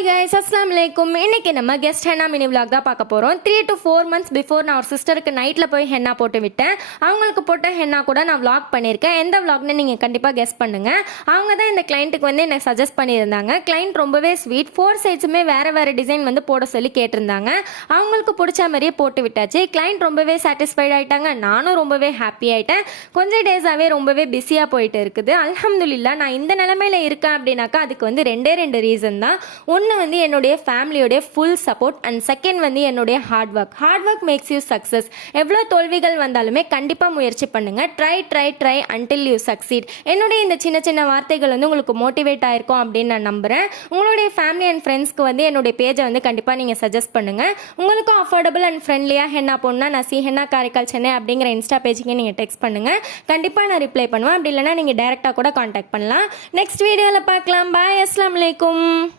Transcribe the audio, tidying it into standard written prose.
Hi guys, அஸ்ஸலாமு அலைக்கும். இன்னைக்கு நம்ம கெஸ்ட் ஹென்னா மினி விலாக் தான் பார்க்க போகிறோம். 3 to 4 months பிஃபோர் நான் ஒரு சிஸ்டருக்கு நைட்டில் போய் ஹென்னா போட்டு விட்டேன். அவங்களுக்கு போட்ட ஹென்னா கூட நான் விலாக் பண்ணியிருக்கேன். எந்த விலாக்னு நீங்கள் கண்டிப்பாக கெஸ் பண்ணுங்கள். அவங்க தான் இந்த கிளைண்ட்டுக்கு வந்து எனக்கு சஜஸ்ட் பண்ணியிருந்தாங்க. கிளைண்ட் ரொம்பவே ஸ்வீட், 4 சைட்ஸுமே வேறு வேறு டிசைன் வந்து போட சொல்லி கேட்டிருந்தாங்க. அவங்களுக்கு பிடிச்ச மாதிரியே போட்டு விட்டாச்சு. கிளைண்ட் ரொம்பவே சாட்டிஸ்ஃபைட் ஆகிட்டாங்க. நானும் ரொம்பவே ஹாப்பி ஆகிட்டேன். கொஞ்சம் டேஸாகவே ரொம்பவே பிஸியாக போயிட்டு இருக்குது. அல்ஹம்துலில்லாஹ் நான் இந்த நிலமையில இருக்கேன் அப்படின்னாக்கா அதுக்கு வந்து ரெண்டு ரீசன் தான். ஒன்று வந்து என்னுடைய ஃபேமிலியோடைய ஃபுல் சப்போர்ட் அண்ட் செகண்ட் வந்து என்னுடைய hard work makes you success. எவ்வளோ தோல்விகள் வந்தாலுமே கண்டிப்பாக முயற்சி பண்ணுங்கள். Try until you succeed. என்னுடைய இந்த சின்ன வார்த்தைகள் வந்து உங்களுக்கு மோட்டிவேட் ஆயிருக்கும் அப்படின்னு நான் நம்புகிறேன். உங்களுடைய ஃபேமிலி அண்ட் ஃப்ரெண்ட்ஸ்க்கு வந்து என்னுடைய பேஜை வந்து கண்டிப்பாக நீங்கள் சஜஸ்ட் பண்ணுங்கள். உங்களுக்கும் அஃபோர்டபுள் அண்ட் ஃப்ரெண்ட்லியாக ஹென்னா போடணும்னா நான் ஹென்னா காரைக்கால் சென்னை அப்படிங்கிற இன்ஸ்டா பேஜுக்கு நீங்கள் டெக்ஸ்ட் பண்ணுங்கள். கண்டிப்பாக நான் ரிப்ளை பண்ணுவேன். அப்படி இல்லைனா நீங்கள் டேரெக்டாக கூட காண்டாக்ட் பண்ணலாம். நெக்ஸ்ட் வீடியோவில் பார்க்கலாம். பாய், அஸ்ஸலாமு அலைக்கும்.